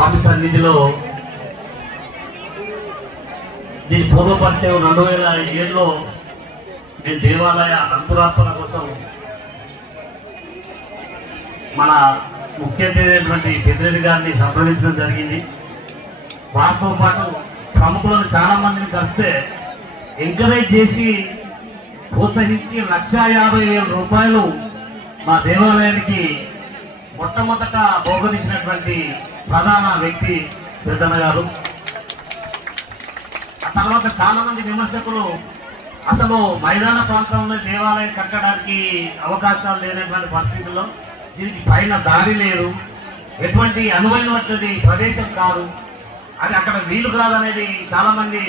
స్వామి సన్నిధిలో దీని పూర్వపరిచయం 2007లో నేను దేవాలయ అంకురార్పణ కోసం మన ముఖ్య అతిథి అయినటువంటి పెద్దిరెడ్డి గారిని సంప్రదించడం జరిగింది. వారితో పాటు ప్రముఖులను చాలా మందిని కలిస్తే ఎంకరేజ్ చేసి ప్రోత్సహించి 1,50,000 రూపాయలు మా దేవాలయానికి మొట్టమొదట బహుకరించినటువంటి ప్రధాన వ్యక్తి పెద్దన్న గారు. ఆ తర్వాత చాలా మంది విమర్శకులు అసలు మైదాన ప్రాంతంలో దేవాలయం కట్టడానికి అవకాశాలు లేనటువంటి పరిస్థితుల్లో దీనికి పైన దారి లేదు, ఎటువంటి అనువైనటువంటి ప్రదేశం కాదు, అది అక్కడ వీలు కాదనేది చాలా మంది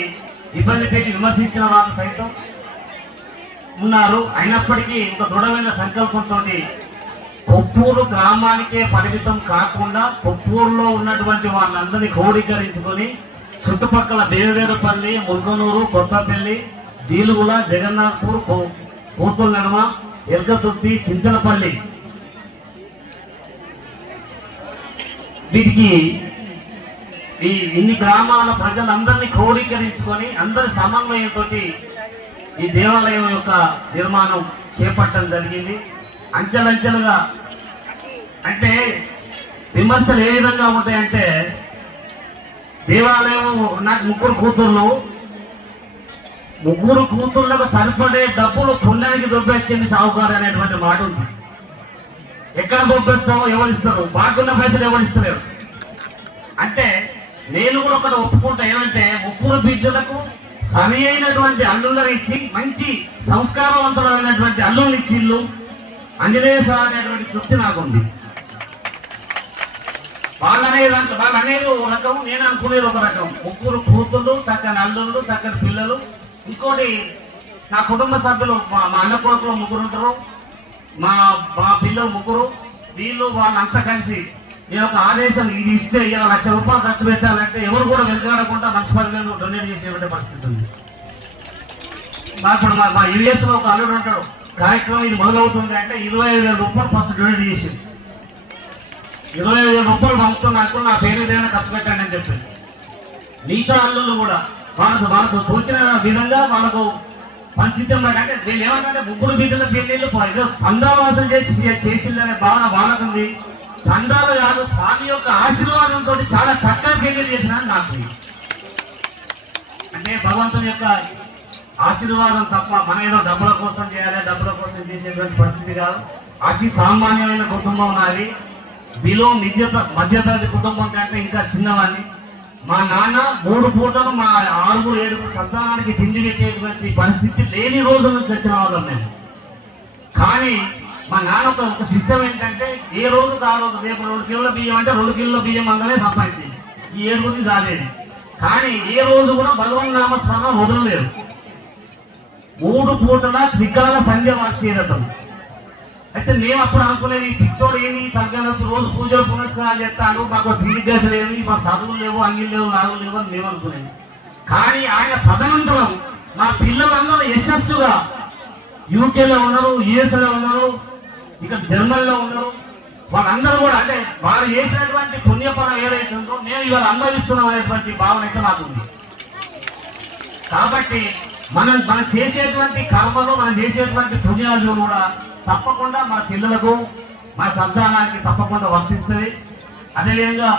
ఇబ్బంది పెట్టి విమర్శించిన వాళ్ళు సైతం ఉన్నారు. అయినప్పటికీ ఒక దృఢమైన సంకల్పంతో కొప్పూరు గ్రామానికే పరిమితం కాకుండా కొప్పూరులో ఉన్నటువంటి వాళ్ళందరినీ క్రోడీకరించుకొని చుట్టుపక్కల బేవేరుపల్లి, ముల్కనూరు, కొత్తపల్లి, జీలుగుల, జగన్నాథ్పూర్, కూతురు నడమ, ఎల్కతుర్తి, చింతలపల్లి వీటికి ఇన్ని గ్రామాల ప్రజలందరినీ క్రోడీకరించుకొని అందరి సమన్వయంతో ఈ దేవాలయం యొక్క నిర్మాణం చేపట్టడం జరిగింది. అంచెలంచెలుగా అంటే విమర్శలు ఏ విధంగా ఉంటాయంటే, దేవాలయం నాకు ముగ్గురు కూతుర్లకు సరిపడే డబ్బులు పుణ్యానికి దొబ్బేచ్చింది సావుకారు అనేటువంటి మాట ఉంది. ఎక్కడ దొబ్బేస్తామో ఎవరిస్తారు, బాగున్న పైసలు ఎవరిస్తలేరు. అంటే నేను కూడా ఒకటి ఒప్పుకుంటా, ఏమంటే ముగ్గురు బిడ్డలకు సరి అయినటువంటి అల్లుళ్ళని ఇచ్చి మంచి సంస్కారవంతులైనటువంటి అల్లుల్ని ఇచ్చి ఇల్లు ఆంజనేయ స్వామి అనేటువంటి తృప్తి నాకుంది. వాళ్ళు అనేది ఒక రకం, నేను అనుకునేది ఒక రకం. ముగ్గురు కూతుళ్ళు, చక్కని అల్లుళ్ళు, చక్కని పిల్లలు. ఇంకోటి నా కుటుంబ సభ్యులు, మా అన్న కొడుకులు ముగ్గురు ఉంటారు, మా పిల్లలు ముగ్గురు. వీళ్ళు వాళ్ళంతా కలిసి నేను ఒక ఆదేశం ఇది ఇస్తే ఇలా 1,00,000 రూపాయలు ఖర్చు పెట్టాలంటే ఎవరు కూడా వెనకాడకుండా లక్ష 10,000 డొనేట్ చేసేటువంటి పరిస్థితి ఉంది. ఇప్పుడు మా యుఎస్ లో ఒక అల్లుడు ఉంటాడు, కార్యక్రమం ఇది మొదలవుతుంది అంటే 25,000 రూపాయలు ఫస్ట్ డొనేట్ చేసింది. 25,000 రూపాయలు పంపుతున్నట్టు నా పేరు ఏదైనా ఖర్చు పెట్టండి అని చెప్పింది. మిగతా అల్లుళ్ళు కూడా వాళ్ళకు తోచిన విధంగా వాళ్ళకు పరిస్థితి అంటే వీళ్ళు ఏమంటే ముగ్గురు బిడ్డల పెళ్లిళ్ళు ఏదో సందావాసం చేసిందనే భావన వాళ్ళకుంది. సందాలు కాదు, స్వామి యొక్క ఆశీర్వాదంతో చాలా చక్కగా పెళ్లి చేసిన నాకు. అంటే భగవంతుని యొక్క ఆశీర్వాదం తప్ప మన ఏదో డబ్బుల కోసం చేయాలి, డబ్బుల కోసం చేసేటువంటి పరిస్థితి కాదు. అతి సామాన్యమైన కుటుంబం నాది, బిలో మధ్యతరగతి కుటుంబం కంటే ఇంకా చిన్నవాడిని. మా నాన్న 3 పూటలు మా 6-7 సంతానానికి తిండి పెట్టేటువంటి పరిస్థితి లేని రోజుల నుంచి వచ్చిన వాళ్ళం మేము. కానీ మా నాన్న ఒక సిస్టమ్ ఏంటంటే, ఏ రోజుకి ఆ రోజు రేపు 2 కిలోల బియ్యం అంటే 2 కిలోల బియ్యం అందనే సంపాదించింది, ఈ 7 రాలేదు. కానీ ఏ రోజు కూడా భగవన్ నామస్మరణ వదలలేదు. 3 పూటల త్రికాల సంధ్య మార్చేయడం. అయితే మేము అప్పుడు అనుకునేది, పిచ్చోడు ఏమి తగ్గనప్పుడు రోజు పూజలు పునస్కారాలు చేస్తాడు, మాకు తిరిగి గతి లేదు, మా చదువులు లేవు, అంగిలు లేవు, నాగులు లేవు అని మేము అనుకునేది. కానీ ఆయన తదనంతరం మా పిల్లలందరూ యశస్సుగా యూకేలో ఉన్నారు, యుఎస్లో ఉన్నారు, ఇక జర్మనీలో ఉన్నారు. వాళ్ళందరూ కూడా అంటే వారు చేసినటువంటి పుణ్యఫలం ఏదైతే ఉందో మేము ఇవాళ అనుభవిస్తున్నాం అనేటువంటి భావన అయితే నాకు ఉంది. కాబట్టి మనం చేసేటువంటి కర్మలు, మనం చేసేటువంటి పుణ్యాలు కూడా తప్పకుండా మన పిల్లలకు, మన సంతానానికి తప్పకుండా వర్తిస్తుంది. అదేవిధంగా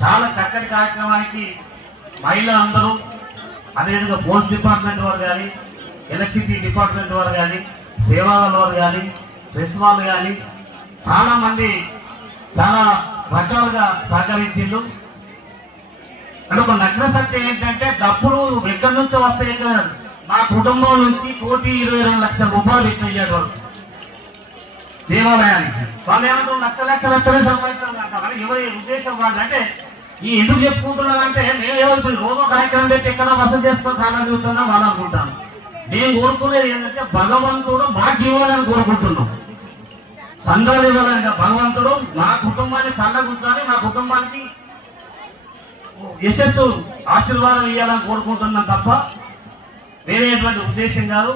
చాలా చక్కటి కార్యక్రమానికి మహిళలందరూ, అదేవిధంగా పోస్ట్ డిపార్ట్మెంట్ వారు కానీ, ఎలక్ట్రిసిటీ డిపార్ట్మెంట్ వారు కానీ, సేవాల వారు కానీ, ప్రెస్ వాళ్ళు కానీ చాలా మంది చాలా రకాలుగా సహకరించిండ్రు. అంటే ఒక నగ్న సత్యం ఏంటంటే, డబ్బులు ఎక్కడి నుంచో వస్తాయి. మా కుటుంబం నుంచి 1,22,00,000 రూపాయలు పెట్టినయ్యాడు దేవాలయానికి. వాళ్ళు ఏమంటారు, లక్షలు ఎక్కడే సంపాదించారు. ఎవరి ఉద్దేశం వాళ్ళు అంటే ఈ ఎందుకు చెప్పుకుంటున్నారంటే, మేము ఎవరు రోజు కార్యక్రమం పెట్టి ఎక్కడ వసతి చేసుకొని కాలం చూస్తున్నా వాళ్ళు అనుకుంటాను. మేము కోరుకునేది ఏంటంటే, భగవంతుడు మాకు ఇవ్వాలని కోరుకుంటున్నాం. సంఘాలు ఇవ్వాలంటే భగవంతుడు మా కుటుంబాన్ని చల్లగుంచాలి, మా కుటుంబానికి యశస్సు ఆశీర్వాదం ఇవ్వాలని కోరుకుంటున్నాం తప్ప వేరేటువంటి ఉద్దేశం కాదు.